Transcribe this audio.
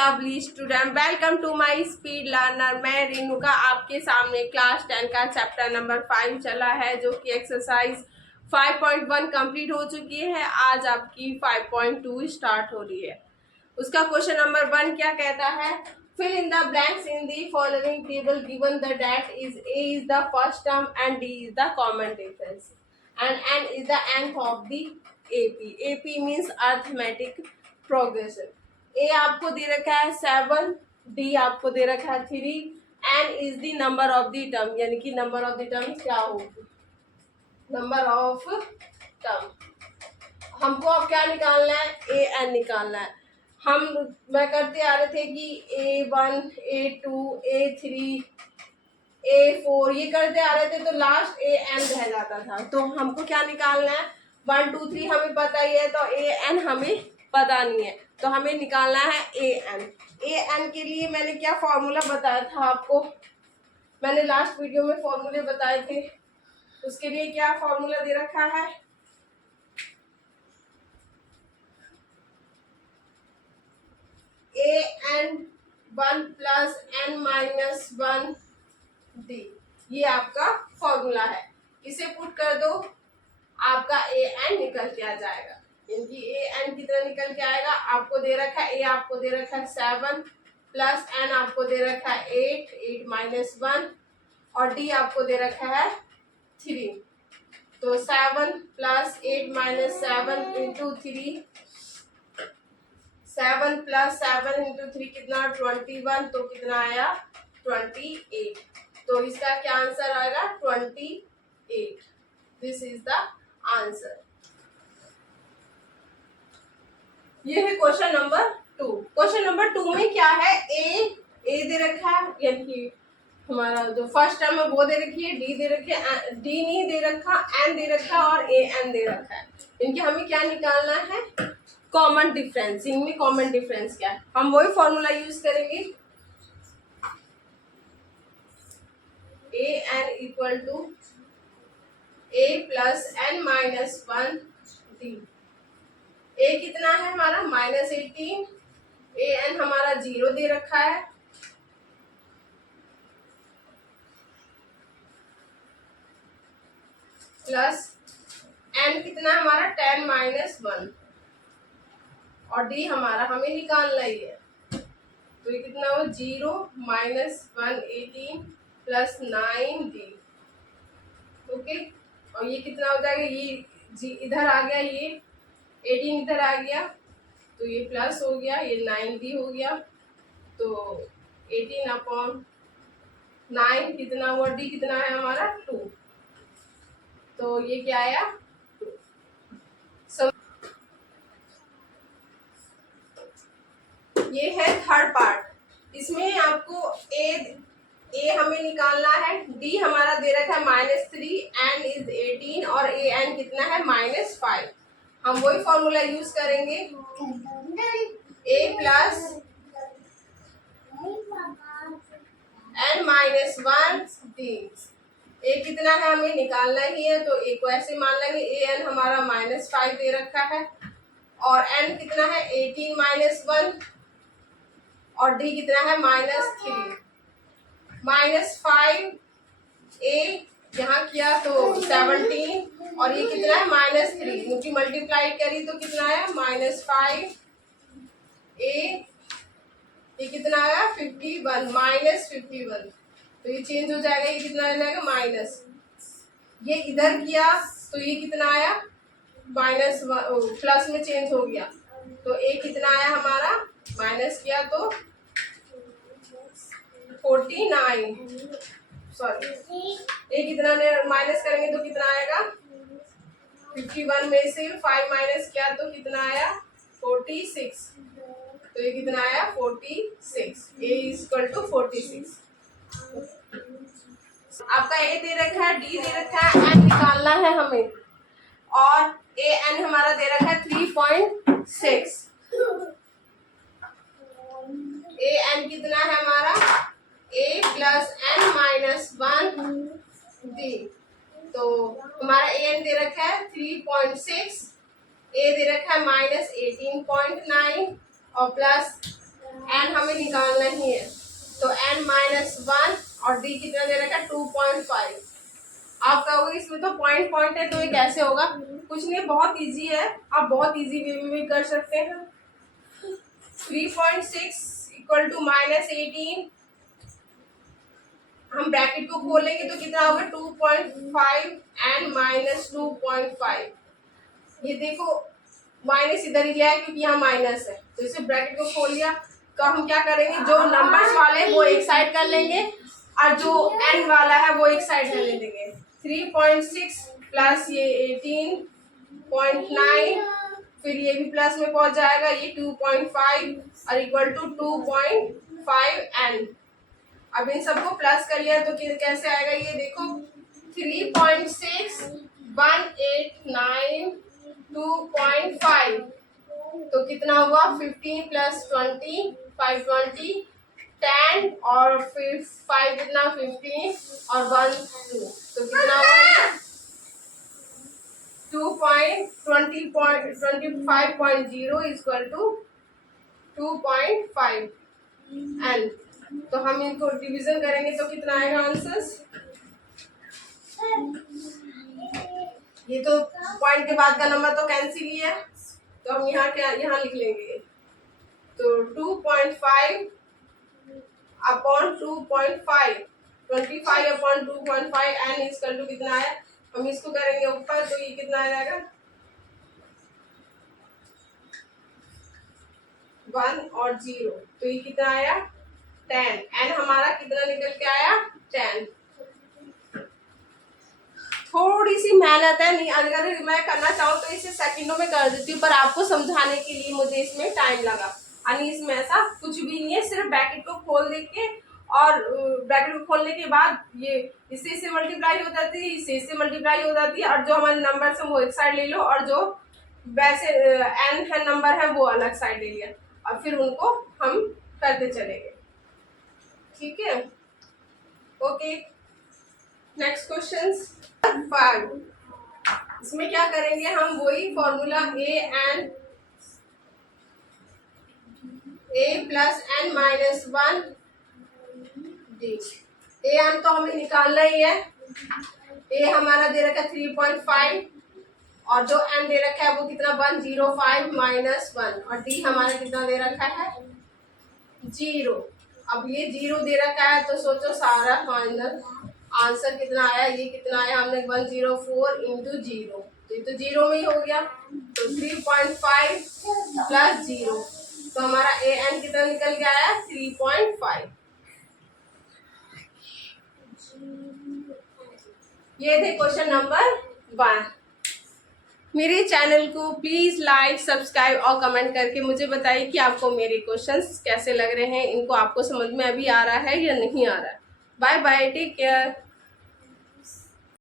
Lovely student, welcome to my speed learner. मैं रेणुका आपके सामने क्लास 10 का चैप्टर नंबर 5 चला है, जो कि एक्सरसाइज 5.1 कंप्लीट हो चुकी है। आज आपकी 5.2 स्टार्ट हो रही है। उसका क्वेश्चन नंबर 1 क्या कहता है? Fill in the blanks in the following table given the date is A is the first term and D is the common difference and N is the nth of the AP। AP means arithmetic progression. A आपको दे रखा है 7, D आपको दे रखा है 3, n is the number of the term, यानी कि नंबर ऑफ द टर्म क्या होगी? Number of term. हमको अब क्या निकालना है? ए एन निकालना है। मैं करते आ रहे थे कि A1, A2, A3, A4 ये करते आ रहे थे, तो लास्ट AN रह जाता था। तो हमको क्या निकालना है? 1 2 3 हमें पता ही है, तो AN हमें पता नहीं है, तो हमें निकालना है AN। AN के लिए मैंने क्या फॉर्मूला बताया था आपको? मैंने लास्ट वीडियो में फॉर्मूले बताए थे। उसके लिए क्या फॉर्मूला दे रखा है? AN1 प्लस N-1 D, ये आपका फॉर्मूला है। इसे पुट कर दो, आपका AN निकल के आ जाएगा। यानी AN कितना निकल के आएगा? आपको दे रखा है A आपको दे रखा है 7 प्लस N आपको दे रखा है 8 माइनस 1 और D आपको दे रखा है 3। तो 7 plus 8 minus 7 into 3, 7 plus 7 into 3 कितना? 21। तो कितना आया? 28। तो इसका क्या आंसर आएगा? 28। This is the answer. ये है क्वेश्चन नंबर 2। क्वेश्चन नंबर 2 में क्या है? ए दे रखा है, यानी कि हमारा जो फर्स्ट टर्म है वो दे रखी है, डी दे रखी है, डी नहीं दे रखा, एन दे रखा और AN दे रखा है। इनके हमें क्या निकालना है? Common difference. इनमें कॉमन डिफरेंस क्या है? हम वही फॉर्मूला यूज करेंगे। AN equal to A plus N-1 D। A कितना है हमारा? -18। AN हमारा 0 दे रखा है, प्लस N कितना है हमारा? 10-1 और D हमारा हमें निकालना ही है। तो ये कितना हो? 0 -1 18 प्लस 9D। ओके, और ये कितना हो जाएगा? ये जी इधर आ गया, ये 18 इधर आ गया, तो ये प्लस हो गया, ये 9D हो गया। तो 18/9 कितना हुआ? D कितना है हमारा? 2। तो ये क्या आया? 2। ये है थर्ड पार्ट। इसमें आपको ए हमें निकालना है, डी हमारा दे रखा है -3, एन इज 18 और AN कितना है? -5। हम वही फॉर्मूला यूज करेंगे, A प्लस N-1 D। ए कितना है हमें निकालना ही है, तो ए को ऐसे मान लेंगे। AN हमारा -5 दे रखा है और N कितना है? 18-1 और D कितना है? -3। -5 A यहाँ किया तो 17 और ये कितना है? -3, क्योंकि मल्टीप्लाई करी तो कितना आया? -5 A, ये कितना आया? 51 -51। तो ये चेंज हो जाएगा, ये कितना आ जाएगा? माइनस। ये इधर किया तो ये कितना आया? प्लस में चेंज हो गया, तो A कितना आया हमारा? माइनस किया तो 49। सॉरी, A कितना माइनस करेंगे तो कितना आएगा? 51 में से 5 माइनस किया तो कितना आया? 46। तो ये कितना आया? 46। A equal to 46। आपका A दे रखा है, D दे रखा है, N निकालना है हमें, और AN हमारा दे रखा है 3.6। AN कितना है हमारा? A plus N-1 D। तो हमारा AN दे रखा है 3.6, A दे रखा है -18.9 और प्लस n हमें निकालना ही है, तो n माइनस 1 और d कितना दे रखा है 2.5। आप कहोगे इसमें तो पॉइंट पॉइंट है तो ये कैसे होगा? कुछ नहीं, बहुत इजी है, आप बहुत इजी वे में भी कर सकते हैं। 3.6 इक्वल टू -18, हम ब्रैकेट को खोलेंगे तो कितना होगा 2.5 एंड माइनस 2.5। ये देखो माइनस इधर ही लिया है क्योंकि यहाँ माइनस है, तो इसे ब्रैकेट को खोल लिया। तो हम क्या करेंगे, जो नंबर्स वाले वो एक साइड कर लेंगे और जो एन वाला है वो एक साइड रहने देंगे। 3.6 प्लस ये 18.9, फिर ये भी प्लस में पहुंच जाएगा, ये 2.5 और इक्वल टू 2.5 एन। अब इन सबको प्लस कर लिया तो कैसे आएगा, ये देखो 3.6 189 2.5, तो कितना हुआ 15 प्लस 20 520 10 और फिर 5 कितना 15 और 1 2, तो कितना हुआ 2.25.0 इक्वल टू 2.5 एन। तो हम इनको डिवीजन करेंगे तो कितना आएगा आंसर्स? ये तो पॉइंट के बाद का नंबर तो कैंसिल ही है, तो हम यहाँ क्या यहाँ लिख लेंगे, तो 2.5 upon 2.5 25 upon 2.5 n equal to कितना है, हम इसको करेंगे ऊपर तो ये कितना आ जाएगा 1 और 0, तो ये कितना आया 10। एन हमारा कितना निकल के आया 10। थोड़ी सी मेहनत है, नहीं अगर मैं करना चाहूँ तो इसे सेकंडों में कर देती हूँ, पर आपको समझाने के लिए मुझे इसमें टाइम लगा। यानी इसमें ऐसा कुछ भी नहीं है, सिर्फ ब्रैकेट को खोल देके और ब्रैकेट को खोलने के बाद ये इससे मल्टीप्लाई हो जाती है, इससे मल्टीप्लाई हो जाती है, और जो हमारे नंबर है वो एक साइड ले लो और जो वैसे एन है नंबर है वो अलग साइड ले लिया और फिर उनको हम करते चलेंगे। ठीक है, ओके। नेक्स्ट क्वेश्चन 5, इसमें क्या करेंगे हम, वही formula a plus n minus 1 D. A N तो हमें निकालना ही है, ए हमारा दे रखा है 3.5 और जो n दे रखा है वो कितना 105 माइनस 1 और डी हमारा कितना दे रखा है 0। अब ये 0 दे रखा है तो सोचो सारा फाइनल आंसर कितना आया, ये कितना आया हमने 104 इंटू 0, तो ये तो 0 में ही हो गया, तो 3.5 प्लस 0, तो हमारा ए एन कितना निकल के आया 3.5। ये थे क्वेश्चन नंबर 1। मेरे चैनल को प्लीज़ लाइक सब्सक्राइब और कमेंट करके मुझे बताइए कि आपको मेरे क्वेश्चंस कैसे लग रहे हैं, इनको आपको समझ में अभी आ रहा है या नहीं आ रहा है। Bye bye, take care.